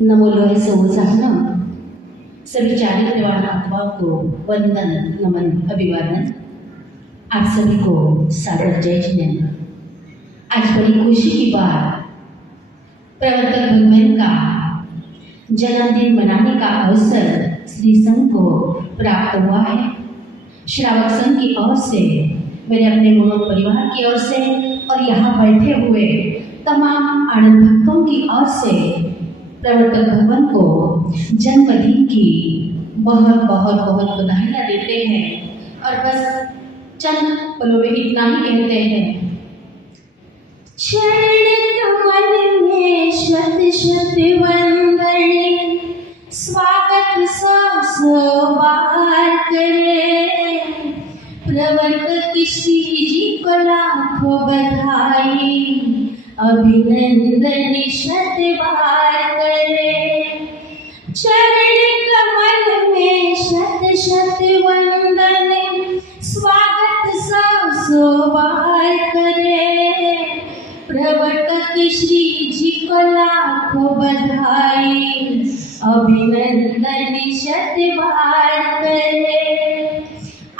नमो लोहे सोजाना सभी चारित्रवान आत्माओं को वंदन, नमन, अभिवादन। आप सभी को सादर जय जिनेन्द्र। आज बड़ी खुशी की बात, प्रवर्तक भगवान का जन्मदिन मनाने का अवसर श्री संघ को प्राप्त हुआ है। श्रावक संघ की ओर से, मेरे अपने मनोज परिवार की ओर से और यहाँ बैठे हुए तमाम आनंद भक्तों की ओर से प्रवर्तक भगवान को जन्मदिन की बहुत बहुत बहुत बधाइयाँ देते हैं। और बस चंद पलों में इतना ही कहते हैं। चरण कमल में शत शत वंदने, स्वागत सौ बार करे। प्रवर्तक श्री जी को लाखों बधाई, अभिनंदन शत बार करे। चरण कमल में शत शत वंदने, स्वागत सौ बार करे। प्रवर्तक श्री जी को लाखों बधाई, अभिनंदन शत बार करे।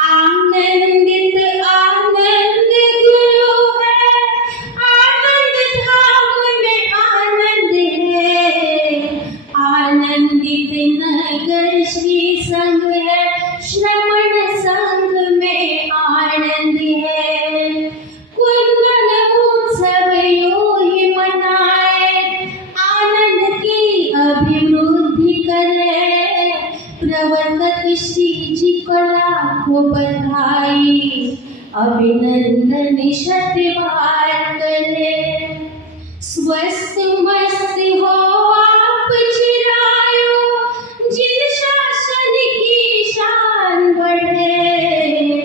आनंदित आनंद गुरु है, आनंद धाम में आनंद है। आनंदित नगर श्री संघ है, श्रवण संघ में आनंद है। कुंदन उत्सव यूं ही मनाए, आनंद की अभिवृद्धि करे। प्रवर्तक श्री जी को लाखों बधाई, अभिनंदन शत बार करे। स्वस्थ मस्त हो आप चिरायु, जिन शासन की शान बढ़े।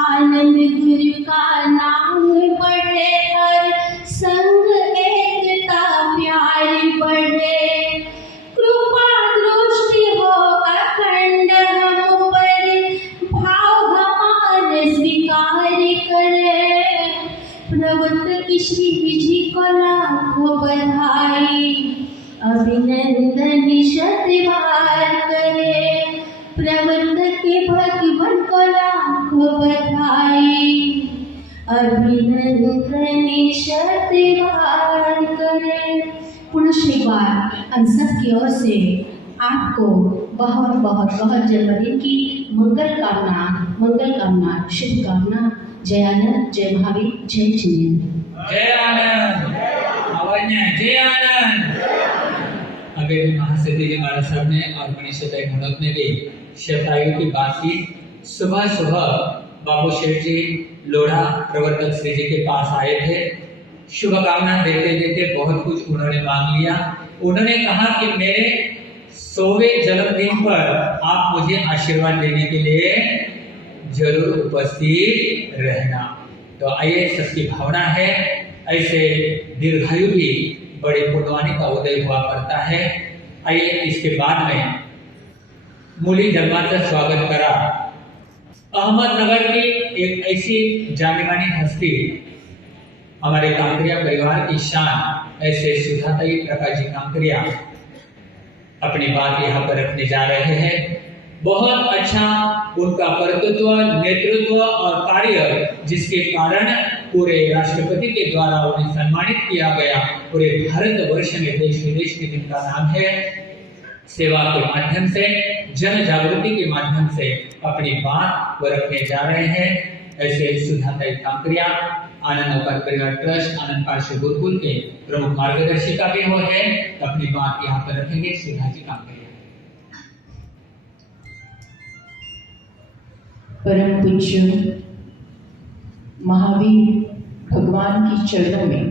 आनंद गुरु का नाम बढ़े, हर संग एकता प्यार बढ़े। कृपा दृष्टि हो अखंड हम पर, भाव हमारे स्वीकार करे। प्रवर्तक श्री जी को लाखों बधाई, अभिनंदन शत बार करे। प्रवर्तक भगवान को लाखों बधाई, अभिनंदन शत बार करे। पुनः श्री बार हम सब की ओर से आपको बहुत बहुत बहुत जन्मदिन की मंगल कामना, शुभकामना। जय आनंद, जय महावीर, जय जिनेन्द्र। जय आनंद, आवाज़ जय आनंद। अगर महासती जी महाराज साहब ने और मनीषा मनोज ने भी शतायु की बात की। सुबह सुबह बाबू शेठ जी लोढ़ा प्रवर्तक श्री जी के पास आए थे। शुभकामना देते देते बहुत कुछ उन्होंने मांग लिया। उन्होंने कहा कि मेरे 100वें जन्मदिन पर आप मुझे आशीर्वाद देने के लिए जरूर उपस्थित रहना। तो आइए, सबकी भावना है, ऐसे दीर्घायु भी बड़े पुण्यवानी का उदय हुआ करता है। आइए, इसके बाद में मूली जन्माचा स्वागत करा। अहमदनगर की एक ऐसी जानी मानी हस्ती, हमारे कांकरिया परिवार की शान, ऐसे सुधाताई प्रकाश जी कांकरिया अपनी बात यहाँ पर रखने जा रहे हैं। बहुत अच्छा उनका कर्तृत्व, नेतृत्व और कार्य, जिसके कारण पूरे राष्ट्रपति के द्वारा उन्हें सम्मानित किया गया। पूरे भारतवर्ष में देश विदेश में जिनका नाम है, सेवा के माध्यम से, जन जागृति के माध्यम से अपनी बात वो रखने जा रहे हैं। ऐसे सुधाताई कांकरिया आनंद अवतार परिवार ट्रस्ट, आनंद पार्श्व गुरुकुल के प्रमुख मार्गदर्शिका भी हो है। अपनी बात यहाँ पर रखेंगे सुधा जी कांकरिया। परम पूज्य महावीर भगवान की चरणों में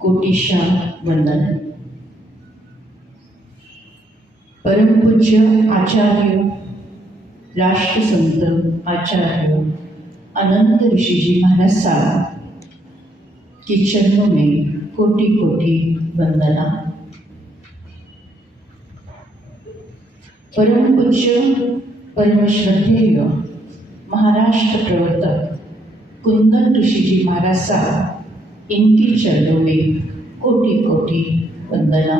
कोटिशाह वंदन। परम पूज्य आचार्य, राष्ट्र संत आचार्य अनंत ऋषि जी महाराज साहब के चरणों में कोटि कोटि वंदना। परम पूज्य परम श्रद्धेय महाराष्ट्र प्रवर्तक कुंदन ऋषि जी महाराज साहब इनके चरणों में कोटि कोटि वंदना।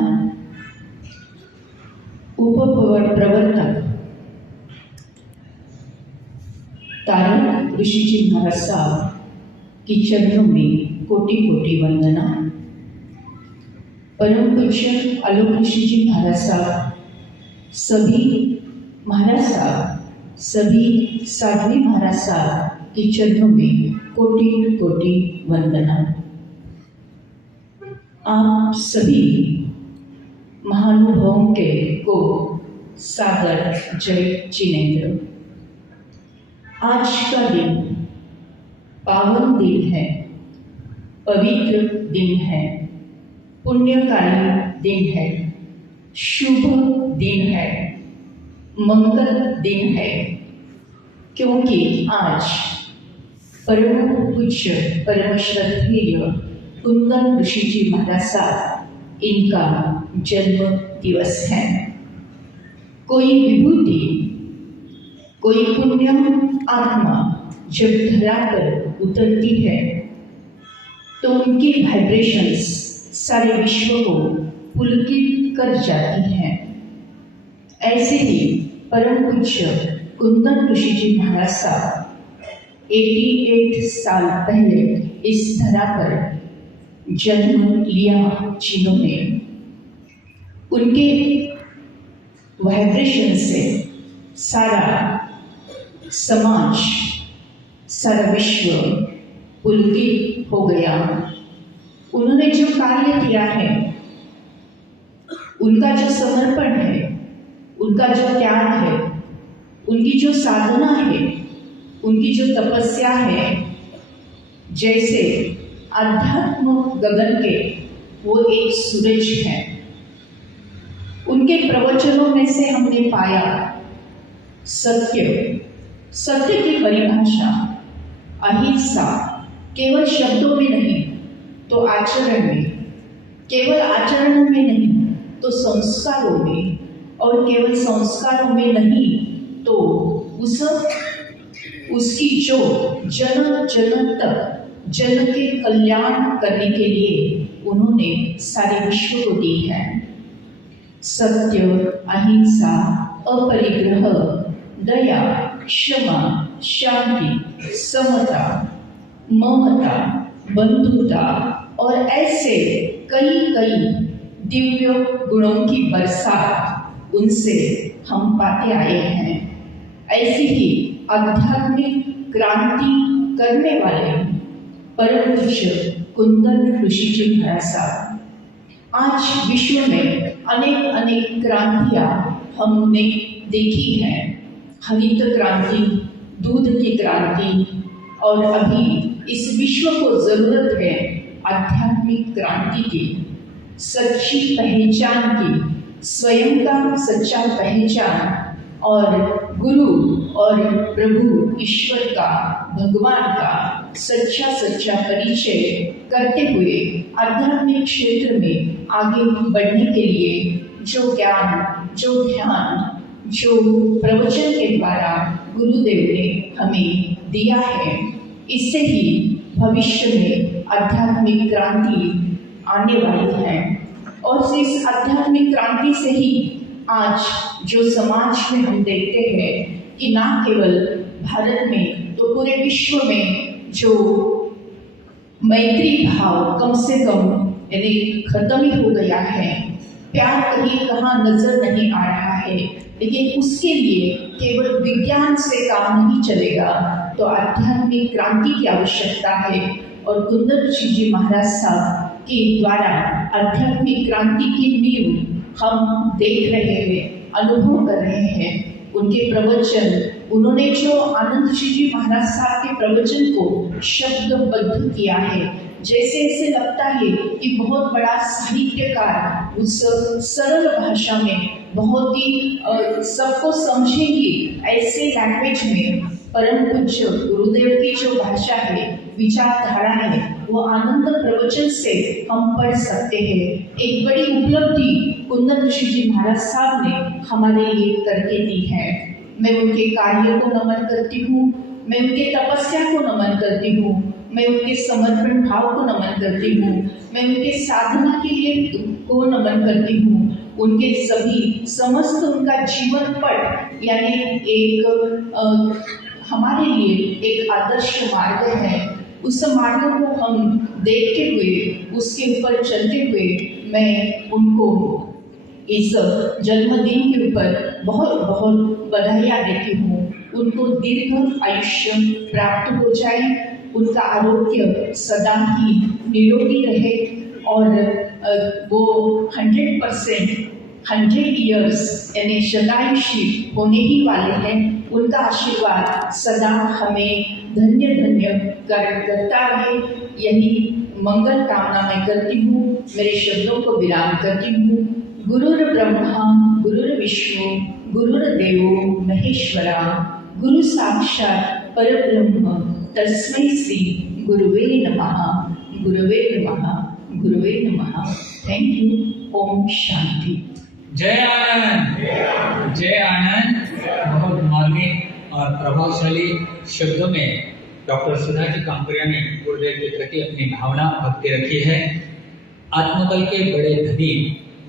उपप्रवर्तक तारक ऋषि जी महाराज साहब के चरणों में कोटि कोटि वंदना। परम पूज्य आलोक ऋषि जी महाराज साहब, सभी महाराज साहब, सभी साध्वी महाराज साहब के चरणों में कोटि कोटि वंदना। आप सभी महानुभावों के को सादर जय जिनेंद्र। आज का दिन पावन दिन है, पवित्र दिन है, पुण्यकारी दिन है, शुभ दिन है, मंगल दिन है, क्योंकि आज परम पूज्य परम श्रद्धेय कुंदन ऋषि जी महाराज साहब इनका जन्म दिवस है। कोई विभूति, कोई पुण्य आत्मा जब धरा पर उतरती है तो उनकी वाइब्रेशंस सारे विश्व को पुलकित कर जाती हैं। ऐसे ही परम पूज्य कुंदन ऋषि जी महाराज साहब 88 साल पहले इस धरा पर जन्म लिया, जिन्होंने उनके वाइब्रेशन से सारा समाज, सारा विश्व पुलकित हो गया। उन्होंने जो कार्य किया है, उनका जो समर्पण है, उनका जो त्याग है, उनकी जो साधना है, उनकी जो तपस्या है, जैसे आध्यात्म गगन के वो एक सूरज है। उनके प्रवचनों में से हमने पाया सत्य, सत्य की परिभाषा अहिंसा, केवल शब्दों में नहीं तो आचरण में, केवल आचरण में नहीं तो संस्कारों में, और केवल संस्कारों में नहीं तो उसकी जो जन्म जन्म तक जन के कल्याण करने के लिए उन्होंने सारे विश्व को दी है। सत्य, अहिंसा, अपरिग्रह, दया, क्षमा, शांति, समता, ममता, बंधुता और ऐसे कई कई दिव्य गुणों की बरसात उनसे हम पाते आए हैं। ऐसी ही आध्यात्मिक क्रांति करने वाले परम पूज्य कुंदन ऋषि जी महाराज साहब, आज विश्व में अनेक अनेक क्रांतियां हमने देखी हैं। हरित क्रांति, दूध की क्रांति, और अभी इस विश्व को जरूरत है आध्यात्मिक क्रांति की, सच्ची पहचान की, स्वयं का सच्चा पहचान और गुरु और प्रभु ईश्वर का, भगवान का सच्चा सच्चा परिचय करते हुए आध्यात्मिक क्षेत्र में आगे बढ़ने के लिए जो ज्ञान, जो ध्यान, जो प्रवचन के द्वारा गुरुदेव ने हमें दिया है, इससे ही भविष्य में आध्यात्मिक क्रांति आने वाली है। और इस आध्यात्मिक क्रांति से ही आज जो समाज में हम देखते हैं कि ना केवल भारत में तो पूरे विश्व में जो मैत्री भाव कम से कम यानी खत्म ही हो गया है। प्यार कहीं कहाँ नजर नहीं आ रहा है, लेकिन उसके लिए केवल विज्ञान से काम नहीं चलेगा, तो आध्यात्मिक क्रांति की आवश्यकता है। और कुंदन ऋषि जी महाराज साहब के द्वारा आध्यात्मिक क्रांति की नींव हम देख रहे हैं, अनुभव कर रहे हैं। उनके प्रवचन, उन्होंने जो आनंद ऋषि जी महाराज साहब के प्रवचन को शब्दबद्ध किया है, जैसे ऐसे लगता है कि बहुत बड़ा साहित्यकार उस सरल भाषा में बहुत ही सबको समझेंगे ऐसे लैंग्वेज में परम पूज्य गुरुदेव की जो भाषा है, विचारधारा है, वो आनंद प्रवचन से हम पढ़ सकते हैं। एक बड़ी उपलब्धि कुंदन ऋषि जी महाराज साहब ने हमारे लिए करके दी है। मैं उनके कार्य को नमन करती हूँ, मैं उनके तपस्या को नमन करती हूँ, मैं उनके समर्पण भाव को नमन करती हूँ, मैं उनके साधना के लिए को नमन करती हूँ। उनके सभी समस्त उनका जीवन पट यानी एक हमारे लिए एक आदर्श मार्ग है। उस मार्ग को हम देखते हुए, उसके ऊपर चलते हुए मैं उनको इस जन्मदिन के ऊपर बहुत बहुत बधाइयाँ देती हूँ। उनको दीर्घ आयुष्य प्राप्त हो जाए, उनका आरोग्य सदा ही निरोगी रहे और वो 100% 100 इयर्स यानी शतायुषी होने ही वाले हैं। उनका आशीर्वाद सदा हमें धन्य धन्य करता रहे, यही मंगल कामना मैं करती हूँ। मेरे शब्दों को विराम करती हूँ। गुरुर ब्रह्मा गुरुर्विष्णु गुरुर्देवो महेश्वरा, गुरु साक्षात परब्रह्म तस्मै श्री गुरुवे नमः, गुरुवे नमः, गुरुवे नमः। Thank you. ओम शांति। जय आनंद, जय आनंद। बहुत मार्मिक और प्रभावशाली शब्दों में डॉक्टर सुधा जी कांकरिया ने गुरुदेव के प्रति अपनी भावना भक्ति रखी है। आत्मबल के बड़े धनी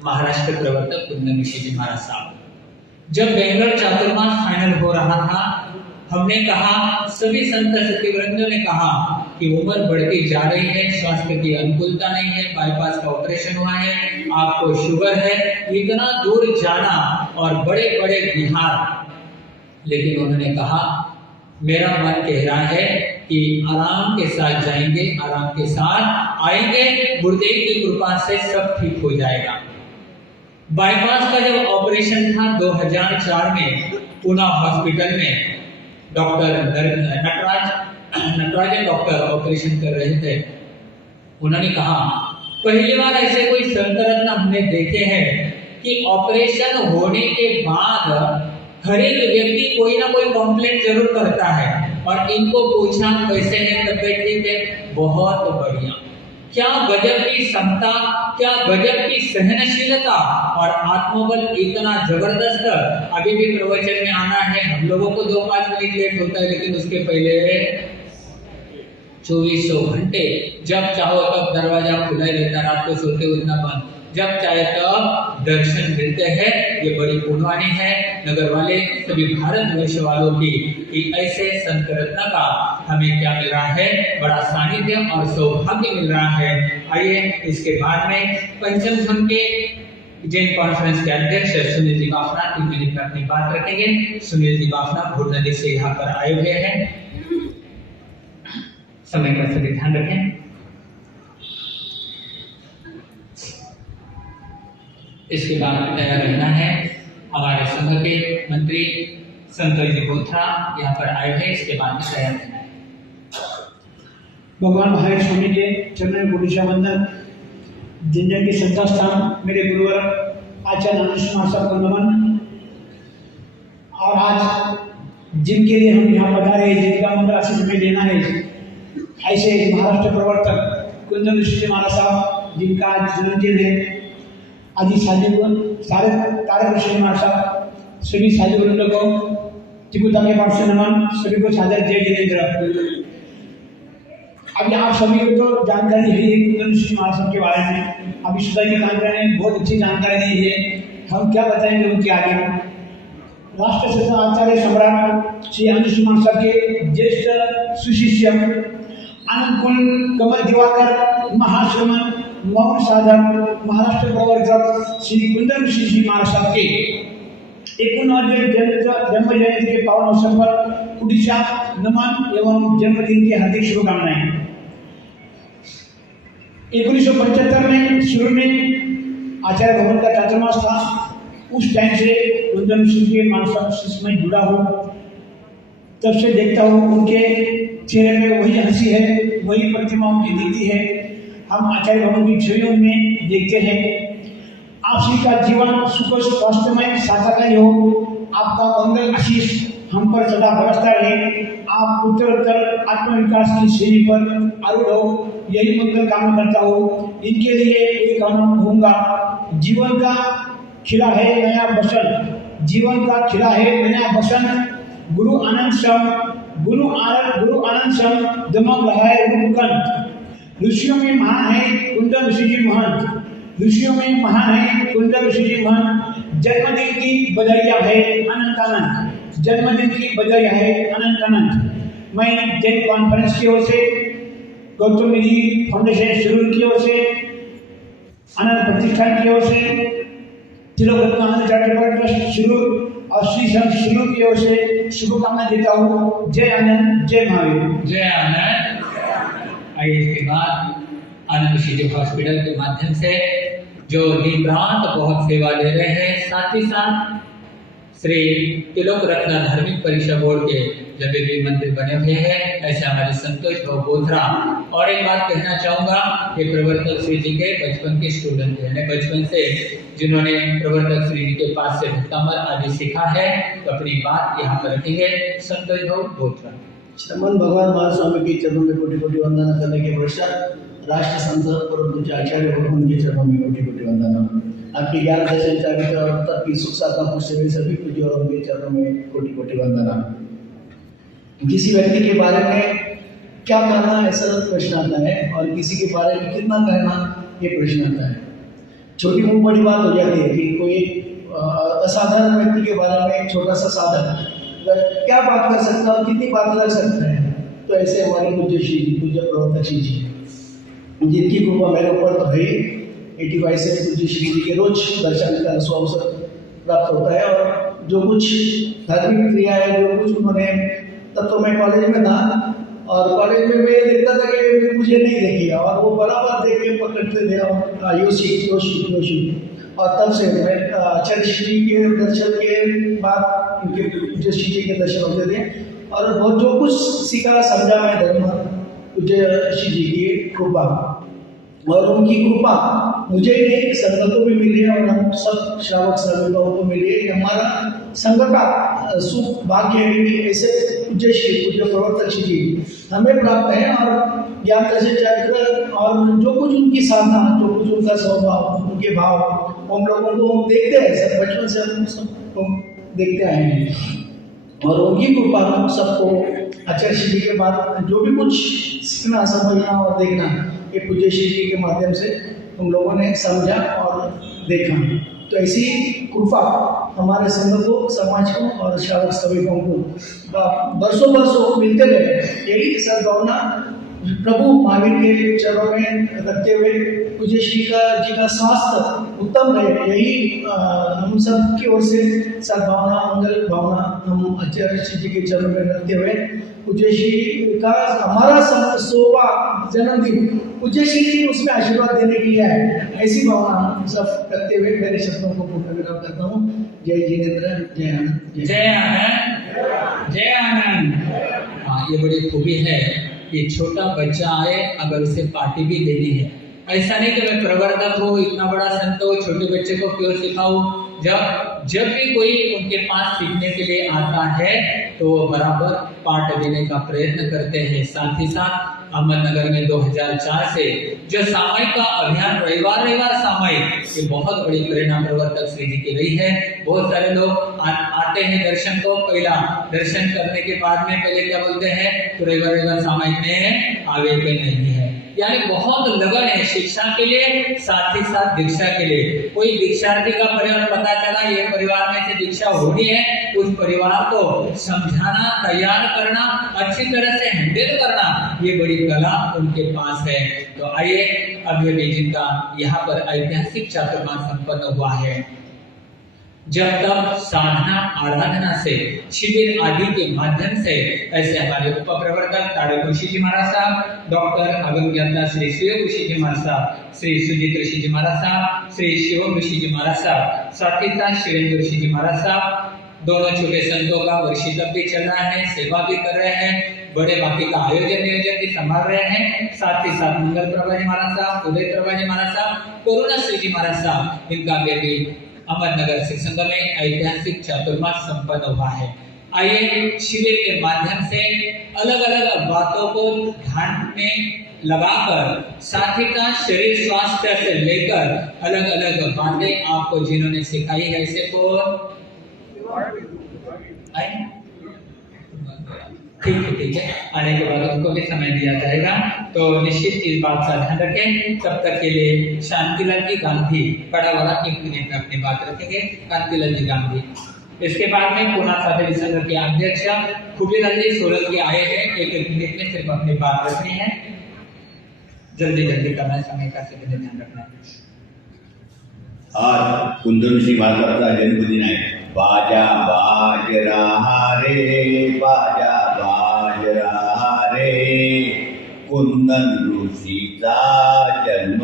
महाराष्ट्र प्रवर्तक कुंदन ऋषि जी महाराज साहब, जब बेंगलोर चातुर्मास फाइनल हो रहा था, हमने कहा, सभी संत सत्यवृंदों ने कहा कि उम्र बढ़ती जा रही है, स्वास्थ्य की अनुकूलता नहीं है, बाईपास का ऑपरेशन हुआ है, आपको शुगर है, इतना दूर जाना और बड़े बड़े बिहार। लेकिन उन्होंने कहा, मेरा मन कह रहा है कि आराम के साथ जाएंगे, आराम के साथ आएंगे, गुरुदेव की कृपा से सब ठीक हो जाएगा। बाईपास का जब ऑपरेशन था 2004 में पुणे हॉस्पिटल में, डॉक्टर नटराजन डॉक्टर ऑपरेशन कर रहे थे। उन्होंने कहा, पहली बार ऐसे कोई संत रत्न हमने देखे हैं कि ऑपरेशन होने के बाद हर एक व्यक्ति कोई ना कोई कंप्लेंट जरूर करता है, और इनको पूछा कैसे है, तबियत ठीक है, बहुत बढ़िया। क्या गजब की क्षमता, क्या गजब की सहनशीलता और आत्मबल इतना जबरदस्त। अभी भी प्रवचन में आना है, हम लोगों को 2-5 मिनट लेट होता है, लेकिन उसके पहले 2400 घंटे जब चाहो तब दरवाजा खुला ही रहता, रात को सोते हुए ना बंद, जब चाहे तब दर्शन मिलते हैं। ये बड़ी पुण्यवानी है नगर वाले, सभी भारतवर्ष वालों की, कि ऐसे संत रत्न का हमें क्या मिल रहा है, बड़ा सानिध्य और सौभाग्य मिल रहा है। आइए इसके बाद में पंचम धर्म के जैन कॉन्फ्रेंस के अध्यक्ष सुनील जी बाफना 3 मिनट में अपनी बात रखेंगे। सुनील जी बाफना भोर नदी से यहाँ पर आए हुए हैं। समय का सभी ध्यान रखें। इसके बाद तैयार रहना है। हमारे संघ के मंत्री संतोष जी बोथरा यहाँ पर आए हैं। इसके बाद में तैयार रहना है। भगवान महावीर स्वामी के चरण में गुरुशा वंदन। जिन जिन के श्रद्धा स्थान मेरे गुरुवर आचार्य आनंद कुमार साहब को नमन। और आज जिनके लिए हम यहाँ पधारे, जिनका मंत्र आशीष में लेना है, ऐसे महाराष्ट्र प्रवर्तक कुंदन ऋषि महाराज साहब, जिनका आज जन्मदिन है, आदि सारे तारक ऋषि महाराज साहब, सभी साधु वृंद को चिकुता के पाठ से नमन। सभी को सादर जय जिनेन्द्र। अभी आप सभी को तो जानकारी है कुंदन ऋषि महाराज साहब के बारे में। अभी सुधा जी कांकरिया ने बहुत अच्छी जानकारी दी है, हम क्या बताएंगे उनके आगे। राष्ट्र शासन आचार्य सम्राट श्री आनंद कुमार साहब के ज्येष्ठ सुशिष्य अनुकूल कमल दिवाकर महाश्रमण मौन साधक महाराष्ट्र प्रवर्तक श्री कुंदन ऋषि महाराज साहब के 51वें जन्म जयंती के पावन अवसर पर कुटिशा नमन एवं जन्मदिन की हार्दिक शुभकामनाएं। 1975 में शुरू में आचार्य भवन का चातुर्मास था। उस टाइम से कुंदन ऋषि के महाराज से मैं जुड़ा हूँ। तब से देखता हूँ उनके चेहरे में वही हंसी है, वही प्रतिमा उनकी दिखती है। हम आचार्य भवन की छवियों में देखते हैं। आप सभी का जीवन सुख स्वास्थ्यमय सार्थक हो, आपका मंगल आशीष हम पर सदा बरसता रहे। आप उत्तरोत्तर आत्मविकास की सीढ़ी पर आरूढ़ हो, यही मंगल कामना करता हूँ। इनके लिए एक काम होगा, जीवन का खिला है नया बसन, जीवन का खिला है नया बसन। गुरु आनंद साहब गुरु आनंद सम दमक रहा है रूपकंठ। ऋषियों में महान है कुंडल ऋषि जी महंत। ऋषियों में महान है कुंडल ऋषि जी महंत। जन्मदिन की बधाइयाँ है अनंत अनंत। जन्मदिन की बधाइयाँ है अनंत अनंत। मैं जैन कॉन्फ्रेंस की ओर से, गौतम निधि फाउंडेशन शुरू की ओर से, आनंद प्रतिष्ठान की ओर से, तिलक रत्न आनंद चैरिटेबल ट्रस्ट शुरू और श्री संघ शुरू की ओर से शुभकामनाएं देता हूँ। जय आनंद, जय महावीर। जय आनंद। आइए इसके बाद आनंद शिशु हॉस्पिटल के माध्यम से जो दिन रात बहुत सेवा दे रहे हैं, साथ ही साथ श्री तिलक रत्न धार्मिक परीक्षा बोर्ड के जब भी मंदिर बने हुए हैं, ऐसे हमारे संतोष भाव बोथरा। और एक बात कहना चाहूंगा कि प्रवर्तक श्री जी के बचपन के स्टूडेंट हैं, बचपन से जिन्होंने प्रवर्तक श्री जी के पास से भक्तामर आदि सीखा है, तो अपनी बात यहाँ पर रखेंगे संतोष भाव बोथरा। श्रमण भगवान महास्वामी के चरणों में कोटि कोटि वंदना करने के पश्चात राष्ट्र संत परम पूज्य आचार्य भगवान के चरणों में कोटि कोटि वंदना। आपकी ज्ञान दर्शन चारित्र और तब की सुख साधना पुष्ट में सभी पूज्य और उनके चरणों में कोटि कोटि वंदना। किसी व्यक्ति के बारे में क्या कहना ऐसा प्रश्न आता है, और किसी के बारे में कितना कहना ये प्रश्न आता है। छोटी मुँह बड़ी बात हो जाती है कि कोई असाधारण व्यक्ति के बारे में एक छोटा सा साधन क्या बात कर सकता है और कितनी बात लग सकता है। तो ऐसे हमारे पूज्य श्री जी, पूज्य प्रवर्तक श्री जी, जिनकी कृपा मेरे ऊपर तो है। 85 से पूज्य श्री जी के रोज दर्शन का अवसर प्राप्त होता है, और जो कुछ धार्मिक क्रिया है, जो कुछ उन्होंने, तब तो मैं कॉलेज में था, और कॉलेज में मैं देखता था कि मुझे नहीं देखी, और वो बराबर देख के पकड़ते थे योशी। और तब से मैं आचार्य श्री के दर्शन के बाद उनके पूज्य श्री जी के दर्शन होते थे, और बहुत जो कुछ सीखा समझा मैं धर्म पूज्य श्री जी की कृपा, और उनकी कृपा मुझे नहीं संगत को भी मिली है, और हम सब श्रावक श्राविकाओं को मिली है कि हमारा संघ का सुख भाग्य है कि ऐसे पूज्य श्री, पूज्य प्रवर्तक श्री जी हमें प्राप्त है। और ज्ञान दर्शन चरित्र और जो कुछ उनकी साधना, जो कुछ उनका स्वभाव, उनके भाव, हम लोगों को हम देखते हैं, सब बचपन से हम सबको देखते आए हैं, और उनकी कृपा हम सबको आचार्य श्री जी के बाद जो भी कुछ सीखना, समझना और देखना, ये पूज्य श्री जी के माध्यम से हम लोगों ने समझा और देखा। तो ऐसी कृपा हमारे संघ को, समाज को और श्रावक सभिकों को बरसों मिलते रहे। यही सद्भावना प्रभु महावीर के चरणों में रखते हुए पूज्य श्री जी का स्वास्थ्य उत्तम रहे, यही हम सब की ओर से सद्भावना, मंगल भावना हम आचार्य श्री जी के चरणों में रखते हुए पूज्य श्री का हमारा 100वां जन्मदिन पूज्य श्री जी उसमें आशीर्वाद देने के लिए आए, ऐसी भावना हम सब रखते हुए मेरे शब्दों को पूर्ण करता हूँ। जय जिनेन्द्र, जय आनंद, जय आनंद, जय आनंद। हाँ, ये बड़ी खूबी है कि छोटा बच्चा आए, अगर उसे पार्टी भी देनी है, ऐसा नहीं कि मैं प्रवर्तक हूँ, इतना बड़ा संत हो, छोटे बच्चे को क्यों सिखाऊं। जब भी कोई उनके पास सीखने के लिए आता है तो वो बराबर पाठ देने का प्रयत्न करते हैं। साथ ही साथ अहमदनगर में 2004 से जो सामयिक का अभियान रविवार सामयिक, ये बहुत बड़ी प्रेरणा प्रवर्तक श्री जी की रही है। बहुत सारे लोग आते हैं दर्शन को, पहला दर्शन करने के बाद में पहले क्या बोलते हैं, तो रविवार सामयिक में आगे पे नहीं है। यानी बहुत लगन है शिक्षा के लिए, साथ ही साथ दीक्षा के लिए। कोई दीक्षार्थी का परिवार पता चला ये परिवार में से दीक्षा होनी है, उस परिवार को समझाना, तैयार करना, अच्छी तरह से हैंडल करना, ये बड़ी कला उनके पास है। तो आइए अब ये जिनका यहाँ पर ऐतिहासिक चातुर्मास संपन्न हुआ है, जब तक साधना आराधना से, शिविर आदि के माध्यम से, ऐसे हमारे उप प्रवर्तक ताड़े ऋषि जी महाराज साहब, डॉक्टर अगम ज्ञाता श्री शिव ऋषि जी महाराज साहब, श्री सुजीत ऋषि जी महाराज साहब, श्री शिवम ऋषि जी महाराज साहब, साथ ही साथ शिवेंद्र ऋषि जी महाराज साहब, दोनों छोटे संतों का वर्षितव्य भी चल रहा है, सेवा भी कर रहे हैं, बड़े बाकी का आयोजन नियोजन भी संभाल रहे हैं। साथ ही साथ मंगल प्रभा जी महाराज साहब, उदय प्रभा जी महाराज साहब, करुणा श्री जी महाराज साहब, इनका भी अहमदनगर सिख संघ में ऐतिहासिक चातुर्मास संपन्न हुआ है। आइए शिविर के माध्यम से अलग अलग बातों को ध्यान में लगाकर, साथ ही साथ शरीर स्वास्थ्य से लेकर अलग अलग बातें आपको जिन्होंने सिखाई है, ऐसे को ठीक है, आने के बाद उनको भी समय दिया जाएगा। तो निश्चित इस बात का ध्यान रखें। तब तक के लिए शांतिलाल जी गांधी बड़ा वाला 1 मिनट में अपनी बात रखेंगे। कांतिलाल जी गांधी, इसके बाद में पुना साधवी संघ के अध्यक्ष खुबीलाल जी सोलंकी आए हैं। 1 मिनट में सिर्फ अपनी बात रखनी है, जल्दी करना है, समय का से ध्यान रखना है। आज कुंदनजी महाराजांचा जन्मदिन आहे। बाजा बाज रहा रे, बाजा बाज रहा रे, कुंदन ऋषीचा जन्म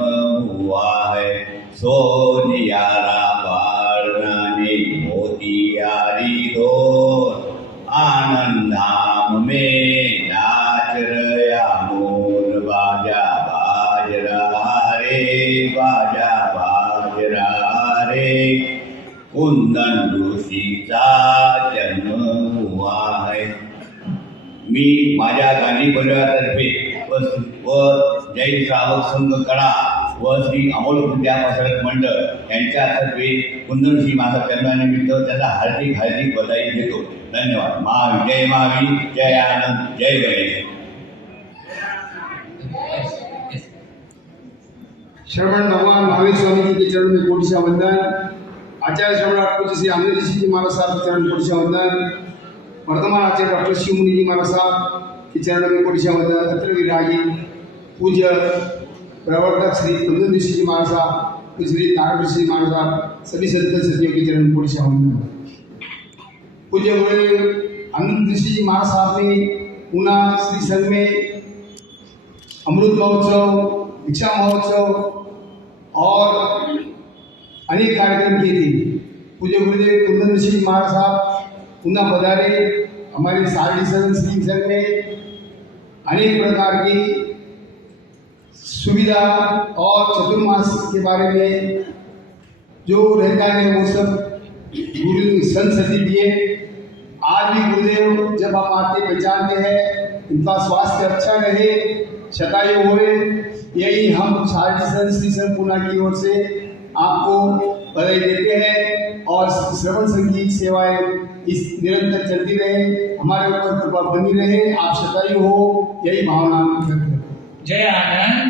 हुआ है। सोनियारा बाळराने मोतियारी धोर, आनंद धाम में नाच रहा मोर। बाजा बाज रहा रे, बाजा बाज रहा रे, कुंदन ऋषीचा जन्म हुआ है। मी माझ्या गांधी परिवारातर्फे व जैन श्रावक संघ कडा व श्री अमोल विद्या प्रसारक मंडळ यांच्यातर्फे कुंदन ऋषी महाराज जन्मानिमित्त त्याला हार्दिक बधाई देतो। धन्यवाद। महावीर, जय आनंद, जय गणेश। श्रवण भगवान महावीर स्वामी जी के चरण में कोटि वंदन। आचार्य श्रवणार्थ पूज्य श्री आनंद ऋषि जी महाराज साहब के चरण कोटि वंदन। वर्तमान आचार्य डॉक्टर शिव मुनि जी महाराज साहब के चरण में कोटि वंदन। अत्र विरागी पूज्य प्रवर्तक श्री कुंदन ऋषि जी महाराज साहब, पूज्य श्री नारायण ऋषि जी महाराज साहब, सभी सदस्य सचिवों के चरण में कोटि वंदन। पूज्य गुरुदेव आनंद ऋषि जी महाराज साहब ने पूना श्री संघ में अमृत महोत्सव, दीक्षा महोत्सव और अनेक कार्यक्रम किए थे। पूज्य गुरुदेव कुंदन ऋषि महाराज साहब पुनः पधारे। हमारे सारडी श्री संघ में अनेक प्रकार की सुविधा और चतुर्मास के बारे में जो रहता है वो सब गुरु संत सती दिए। आज भी गुरुदेव जब हम आते पहचानते हैं, इनका स्वास्थ्य अच्छा रहे, शतायु होए, यही हम सारडी श्री संघ पुना की ओर से आपको बधाई देते हैं। और श्रवण संगीत सेवाएं इस निरंतर चलती रहे, हमारे ऊपर कृपा बनी रहे, आप शतायु हो, यही भावना व्यक्त करते हैं। जय आनंद।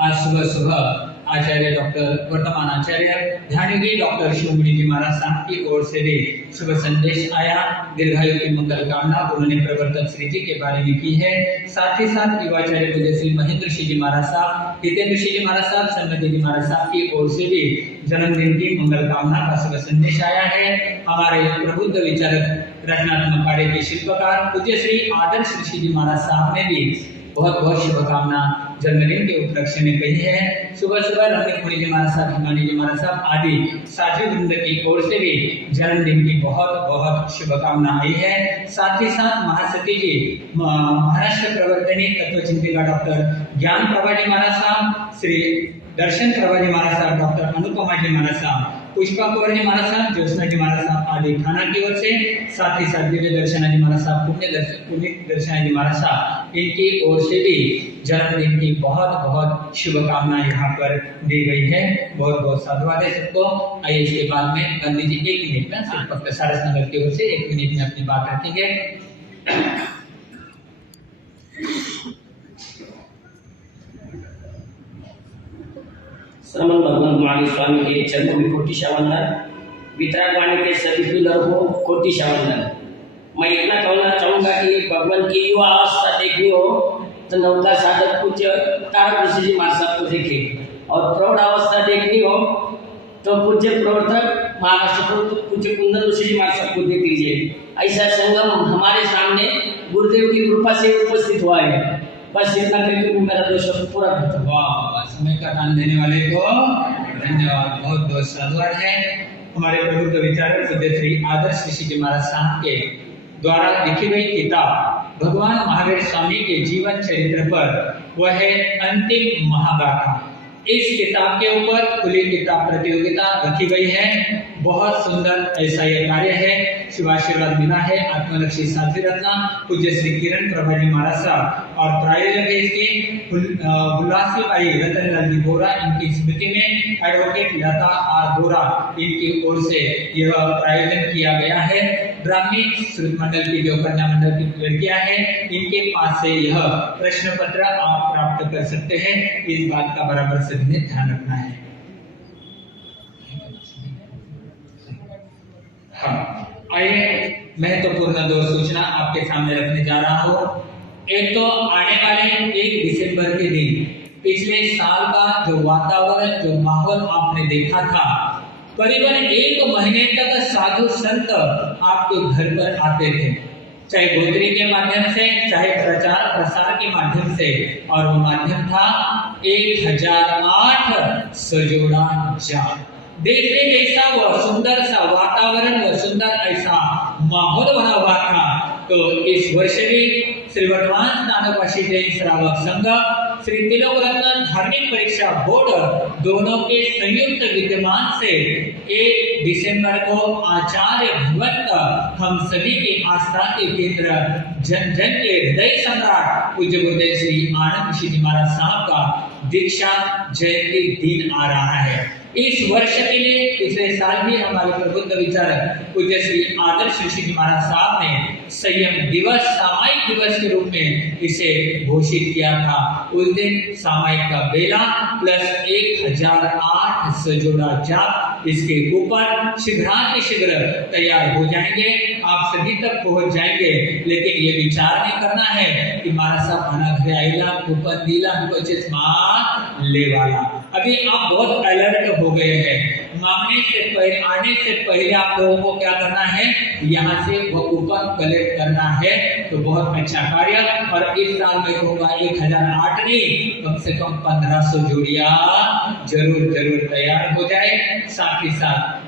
आज सुबह आचार्य डॉक्टर वर्तमान आचार्य ध्यानयोगी डॉक्टर शिव मुनि जी महाराज साहब की ओर से भी शुभ संदेश आया। दीर्घायु की मंगल कामना उन्होंने प्रवर्तक श्री जी के बारे में की है। साथ ही साथ युवाचार्य पूज्य श्री महेंद्र श्री जी महाराज साहब, हितेंद्र श्री जी महाराज साहब, सन्मति जी महाराज साहब की ओर से भी जन्मदिन की मंगल कामना का शुभ संदेश आया है। हमारे प्रबुद्ध विचारक रचनात्मक कार्य के शिल्पकार पूज्य श्री आदर्श ऋषि जी महाराज साहब ने भी बहुत शुभकामना जन्मदिन के उपलक्ष्य में कही है। सुबह रमणीक मुनि जी महाराज साहब, हिमानी जी महाराज साहब आदि साथी वृंद की ओर से भी जन्मदिन की बहुत शुभकामना आई है। साथ ही साथ महासती जी, महाराष्ट्र प्रवर्तनी तत्वचिंतिका डॉक्टर ज्ञान प्रभा जी महाराज साहब, श्री दर्शन प्रभा जी महाराज साहब, डॉक्टर अनुपमा जी महाराज साहब, पुष्पा कुंवर जी महाराज साहब, ज्योत्सना जी महाराज साहब आदि थाना की ओर से, साथ ही साथ दिव्य दर्शना जी महाराज साहब, पुण्य दर्शना जी महाराज साहब, इनकी ओर से भी जन्मदिन की बहुत शुभकामना यहाँ पर दी गई है। बहुत साधुवाद है सबको। आइए इसके बाद में गांधी जी 1 मिनट में सिर्फ सारस नगर की ओर से 1 मिनट में अपनी बात रखेंगे। श्रमण भगवान महावीर स्वामी के चरणों में कोटि वंदन। वितरागवाणी के सभी पिलर को कोटि वंदन। मैं इतना कहना चाहूँगा कि भगवान की युवा अवस्था देखनी हो तो नवका साधक पूज्य तारक ऋषि जी महाराज साहब को देखे, और प्रौढ़ अवस्था देखनी हो तो पूज्य प्रवर्तक महाराष्ट्र पूज्य कुंदन ऋषि जी महाराज साहब को देख लीजिए। ऐसा संगम हमारे सामने गुरुदेव की कृपा से उपस्थित हुआ है। बस इतना करके मेरा दोष पूरा करता हूँ। वाह, समय का दान देने वाले को धन्यवाद। बहुत साधुवाद है। हमारे प्रबुद्ध विचारक पूज्य श्री आदर्श ऋषि जी महाराज साहब के द्वारा लिखी गई किताब भगवान महावीर स्वामी के जीवन चरित्र पर वह है अंतिम महागाथा। इस किताब के ऊपर खुली किताब प्रतियोगिता रखी गई है। बहुत सुंदर ऐसा यह कार्य है। शिवाशीर्वाद मिला है आत्मलक्षी साथी रत्ना पूज्य श्री किरण प्रभा जी महाराज साहब, और प्रायोजक है इसके हुल्लासी भाई रतनलाल जी बोरा, इनकी स्मृति में एडवोकेट लता आर बोरा, इनकी ओर से यह प्रायोजन किया गया है। ब्राह्मी श्रुत मंडल की जो कन्या मंडल की लड़कियां हैं, इनके पास से यह प्रश्न पत्र आप प्राप्त कर सकते हैं। इस बात का बराबर सभी ने ध्यान रखना है। हाँ, आइए महत्वपूर्ण दो सूचना आपके सामने रखने जा रहा हूँ। एक तो आने वाले 1 दिसंबर के दिन पिछले साल का जो वातावरण, जो माहौल आपने देखा था, करीबन 1 महीने तक साधु संत आपके घर पर आते थे, चाहे गोत्री के माध्यम से, चाहे प्रचार प्रसार के माध्यम से, और वो माध्यम था 1008 सजोड़ा जाप। देखने जैसा वह सुंदर सा वातावरण, वह सुंदर ऐसा माहौल बना हुआ था। तो इस वर्ष भी श्री वर्तमान स्नानकाशी जैन श्रावक संघ, श्री तिलक रत्न धार्मिक परीक्षा बोर्ड दोनों के संयुक्त विद्यमान से 1 दिसंबर को आचार्य भवन हम सभी के आस्था के केंद्र, जन जन के हृदय सम्राट पूज्य गुरुदेव श्री आनंद ऋषि जी महाराज साहब का दीक्षा जयंती दिन आ रहा है। इस वर्ष के लिए पिछले साल भी हमारे प्रबुद्ध विचारक पूज्य श्री आदर्श ऋषि जी महाराज साहब ने संयम दिवस, सामायिक दिवस के रूप में इसे घोषित किया था। उस दिन सामायिक का बेला प्लस 1008 सजोड़ा जाप, इसके ऊपर शीघ्र तैयार हो जाएंगे, आप सभी तक पहुंच जाएंगे। लेकिन ये विचार नहीं करना है कि महाराज साहब आना घर आएगा, कूपन दिला, ले वाला। अभी आप बहुत अलर्ट हो गए हैं। मांगने से पहले, आने से पहले आप लोगों को क्या करना है, यहाँ से वो कूपन कलेक्ट करना है। तो बहुत अच्छा कार्य। और इस साल मैं कहूँगा 1008 नहीं, कम से कम 1500 जोड़िया जरूर तैयार हो जाए। साथ ही साथ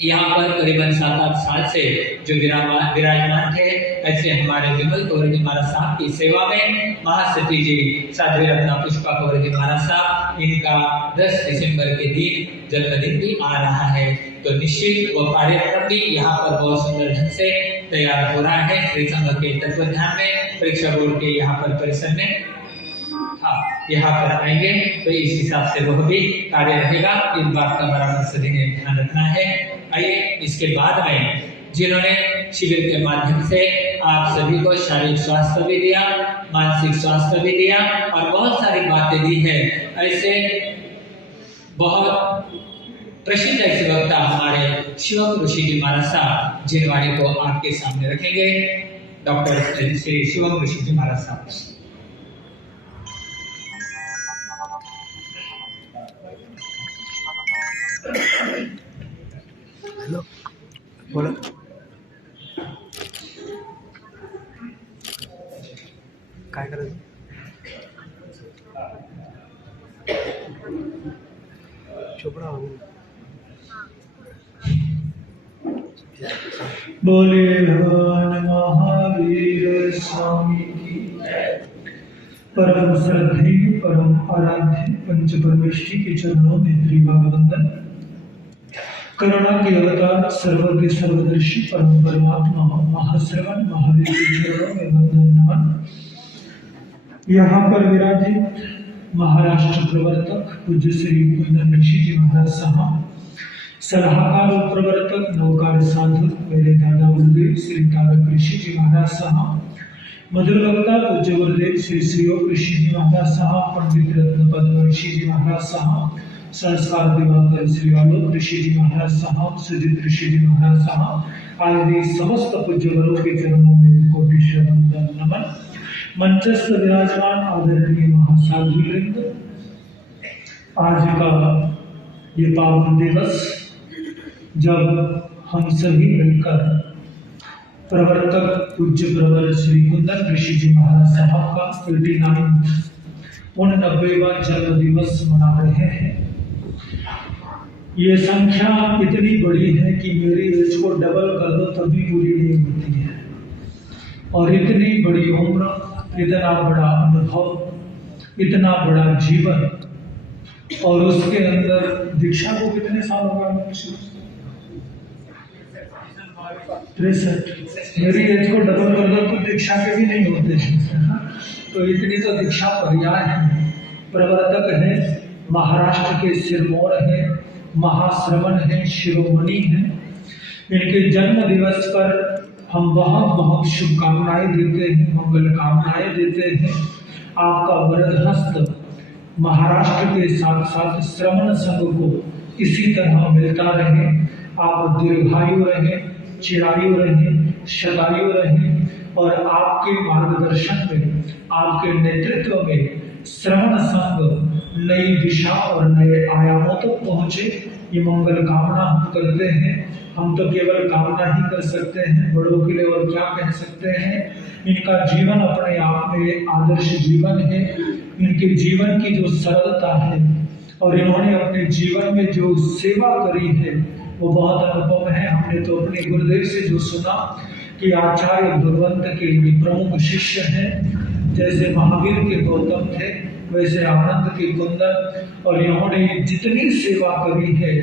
यहाँ पर करीबन 7-8 साल से जो विराजमान थे, ऐसे हमारे विमल कौर जी महाराज साहब की सेवा में महासती जी साध्वी रत्ना पुष्पा कौर जी महाराज साहब, इनका 10 दिसंबर के दिन जन्मदिन भी आ रहा है। तो निश्चित वो कार्यक्रम भी यहाँ पर बहुत सुंदर ढंग से तैयार हो रहा है। श्री संघ के तत्वाधान में, परीक्षा बोर्ड के यहाँ पर परिसर में, हाँ यहाँ पर आएंगे तो इस हिसाब से वह भी कार्य रहेगा। इस बात का बराबर सभी ने ध्यान रखना है। आइए इसके बाद में जिन्होंने शिविर के माध्यम से आप सभी को शारीरिक स्वास्थ्य भी दिया, मानसिक स्वास्थ्य भी दिया और बहुत सारी बातें दी है, ऐसे बहुत प्रसिद्ध ऐसे वक्ता हमारे शिवम ऋषि जी महाराज साहब, जिन वाणी को आपके सामने रखेंगे डॉक्टर श्री शिवम ऋषि जी महाराज साहब। हेलो, बोलो। काय करायचं? चोपड़ा बोले भगवान महावीर स्वामी की परम श्रद्धेय, परम आराध्य पंच परमेष्ठी के चरणों में त्रिभाग वंदन। करुणा के अवतार, सर्वज्ञ सर्वदर्शी परम परमात्मा महाश्रवण महावीर के चरणों में वंदन नमन। यहाँ पर विराजित महाराष्ट्र प्रवर्तक पूज्य श्री कुंदन ऋषि जी महाराज साहब, सलाहकार और प्रवर्तक नवकार साधु मेरे दादा गुरुदेव श्री तारक ऋषि जी महाराज साहब, मधुर वक्ता पूज्य गुरुदेव श्री श्रीयोग ऋषि जी महाराज साहब, पंडित रत्न पद्म ऋषि जी महाराज साहब, संस्कार दिवाकर श्री आलोक ऋषि जी महाराज साहब, सुजित ऋषि जी महाराज साहब आदि समस्त पूज्यवरों के चरणों में कोटि वंदन नमन। मंचस्थ विराजमान आदरणीय महासाधु वृंद, आज का ये पावन दिवस जब हम सभी मिलकर प्रवर्तक पूज्य प्रवर श्री कुंदन ऋषि जी महाराज साहब का 89वां जन्म दिवस मना रहे हैं। ये संख्या इतनी बड़ी है कि मेरी एज को डबल कर दो तभी पूरी नहीं होती है। और इतनी बड़ी उम्र, इतना बड़ा अनुभव, इतना बड़ा जीवन, और उसके अंदर दीक्षा को कितने साल हो गए? 63। मेरी एज को डबल कर दो तो दीक्षा के भी नहीं होते। तो इतनी तो दीक्षा पर्याय है। प्रवर्तक है, महाराष्ट्र के सिरमौर है, महाश्रवण है, शिरोमणि है। इनके जन्म दिवस पर हम बहुत बहुत शुभकामनाएं देते हैं, मंगल कामनाएं देते हैं। आपका वरद हस्त महाराष्ट्र के साथ साथ श्रवण संघ को इसी तरह मिलता रहे। आप दीर्घायु रहें, चिरायु रहें, शतायु रहें और आपके मार्गदर्शन में, आपके नेतृत्व में श्रवण संघ नई दिशा और नए आयामों तक पहुंचे, ये मंगल कामना हम करते हैं। हम तो केवल कामना ही कर सकते हैं, बड़ों के लिए और क्या कह सकते हैं। इनका जीवन अपने आप में आदर्श जीवन है। इनके जीवन की जो सरलता है और इन्होंने अपने जीवन में जो सेवा करी है वो बहुत अनुपम है। हमने तो अपने गुरुदेव से जो सुना कि आचार्य भगवंत के प्रमुख शिष्य हैं। जैसे महावीर के गौतम थे वैसे आनंद के कुंदन, और इन्होंने जितनी सेवा करी है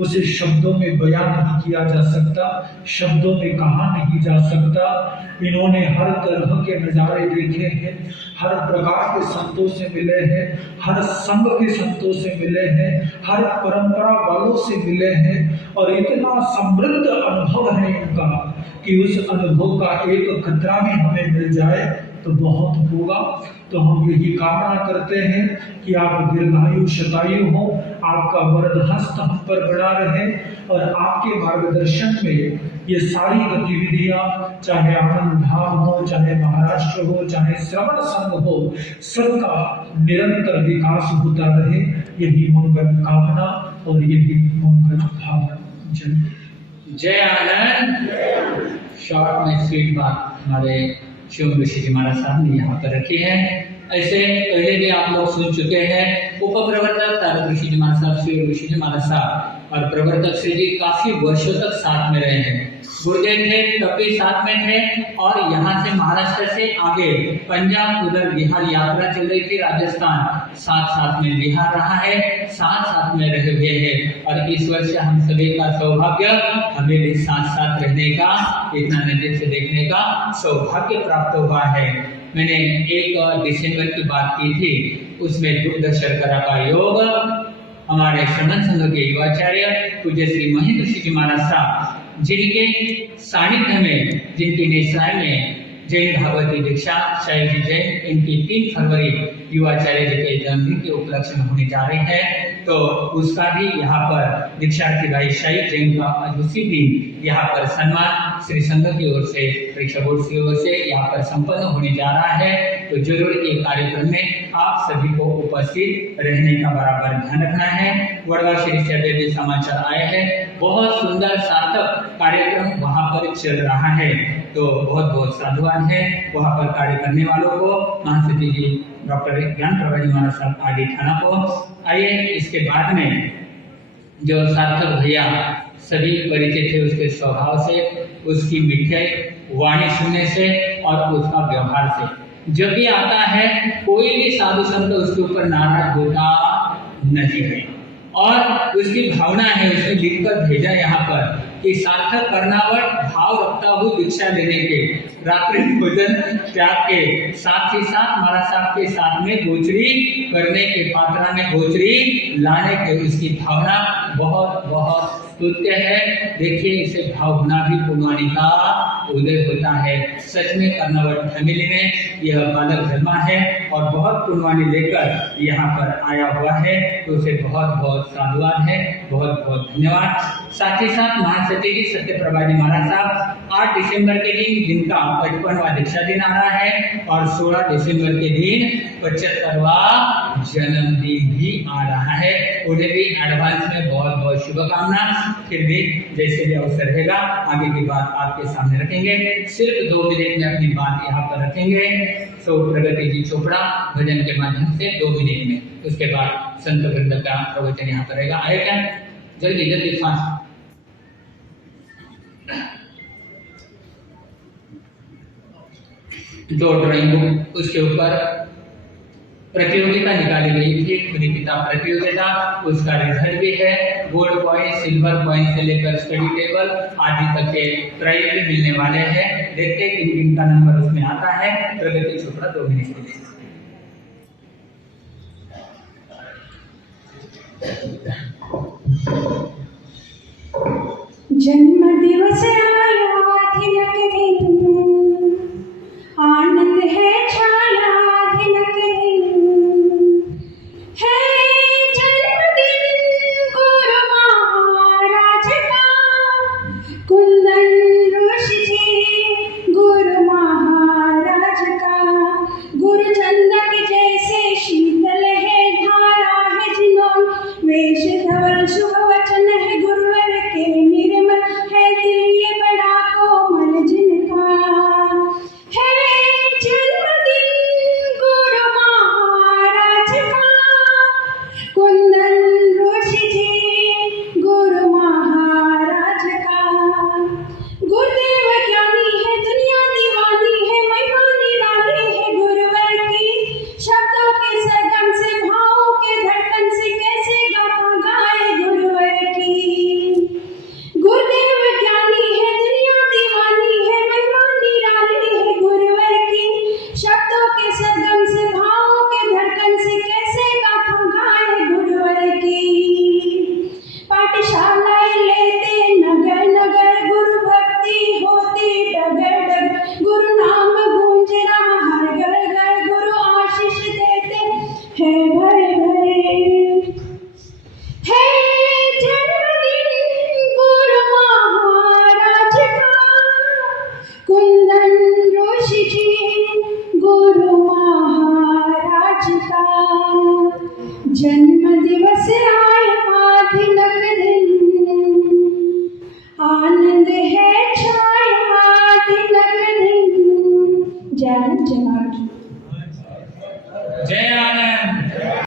उसे शब्दों में बयान नहीं किया जा सकता, शब्दों में कहा नहीं जा सकता। इन्होंने हर तरह के नज़ारे देखे हैं, हर प्रकार के संतों से मिले हैं, हर संघ के संतों से मिले हैं, हर परंपरा वालों से मिले हैं, और इतना समृद्ध अनुभव है इनका कि उस अनुभव का एक कतरा भी हमें मिल जाए तो बहुत होगा। तो हम यही कामना करते हैं कि आप दीर्घायु शतायु हो, आपका वरद हस्त हम पर बना रहे, और आपके मार्गदर्शन में ये सारी गतिविधियां, चाहे आनंद धाम हो, चाहे महाराष्ट्र हो, चाहे श्रवण संघ हो, सबका निरंतर विकास होता रहे। यही मंगल कामना और यही मंगल भावना। जय आनंद। शॉर्ट में स्वीट बात हमारे शिव ऋषि जी महाराज साहब ने यहाँ पर रखी है। ऐसे पहले भी आप लोग सुन चुके हैं। उपप्रवर्तक तारक ऋषि जी महाराज साहब, शिव ऋषि जी महाराज साहब और प्रवर्तक श्री जी काफी वर्षों तक साथ में रहे हैं। गुरुदेव थे तब भी साथ में थे, और यहाँ से महाराष्ट्र से आगे पंजाब, उधर बिहार यात्रा चल रही थी, राजस्थान, साथ में बिहार रहा है, साथ में रहे हुए हैं। और इस वर्ष हम सभी का सौभाग्य, हमें भी साथ रहने का, इतना नजदीक से देखने का सौभाग्य प्राप्त हुआ है। मैंने 1 दिसंबर की बात की थी, उसमें दुग्ध शर्करा का योग हमारे श्रवण संघ के युवाचार्य पूज्य श्री महेंद्र ऋषि जी महाराज साहब, जिनके सानिध्य में, जिनकी निश्चय में जैन भागवती दीक्षा शाही जी जैन, इनकी 3 फरवरी युवाचार्य जी के जन्मदिन के उपलक्ष्य में होने जा रही है, तो उसका भी यहाँ पर दीक्षार्थी भाई शाही जैन का उसी दिन यहाँ पर सम्मान श्री संघ की ओर से, परीक्षा बोर्ड की ओर से यहाँ पर संपन्न होने जा रहा है। तो जरूर एक कार्यक्रम में आप सभी को उपस्थित रहने का बराबर ध्यान रखना है। वड़वा श्री से समाचार आए हैं, बहुत सुंदर सार्थक कार्यक्रम वहाँ पर चल रहा है, तो बहुत साधुवाद है वहाँ पर कार्य करने वालों को। महासती जी डॉक्टर ज्ञान प्रभा जी महाराज साहब आदि थाना को। आइए इसके बाद में जो सार्थक भैया सभी परिचित थे उसके स्वभाव से, उसकी मीठे वाणी सुनने से और उसका व्यवहार से। जब भी आता है कोई भी साधु संत उसके ऊपर नाराज होता नहीं है, और उसकी भावना है, उसने लिखकर भेजा यहाँ पर कि सार्थक कर्णावट भाव रखता हूँ दीक्षा लेने के, रात्रि भोजन त्याग के, साथ ही साथ महाराज साहब के साथ में गोचरी करने के, पात्रा में गोचरी लाने के, उसकी भावना बहुत स्तुत्य है। देखिए इसे भाव होना भी पुण्यवाणी का उदय होता है। सच में कर्णावट फैमिली में यह बालक जन्मा है और बहुत पुण्यवाणी लेकर यहाँ पर आया हुआ है, तो उसे बहुत साधुवाद है, बहुत धन्यवाद। साथ ही साथ महासती जी सत्यप्रभा जी महाराज साहब 8 दिसंबर के दिन जिनका 55वां दीक्षा दिन आ रहा है, और 16 दिसंबर के दिन 75वां जन्मदिन भी आ रहा है। उन्हें भी एडवांस में बहुत शुभकामना। फिर भी जैसे भी अवसर रहेगा आगे की बात आपके सामने रखेंगे। सिर्फ 2 मिनट में अपनी बात यहाँ पर रखेंगे। तो प्रगति जी चोपड़ा भजन के माध्यम से 2 मिनट में, उसके बाद संत वृंद का प्रवचन यहाँ पर रहेगा। आए क्या जल्दी फास्ट। दो ड्राइंग बुक, उसके ऊपर प्रतियोगिता निकाली गई थी, खुदी किताब प्रतियोगिता, उसका रिजल्ट भी है। गोल्ड कॉइन, सिल्वर कॉइन से लेकर स्टडी टेबल आदि तक के प्राइज भी मिलने वाले हैं। देखते हैं किन किन का नंबर उसमें आता है। प्रगति चोपड़ा 2 मिनट के लिए। जन्म दिवस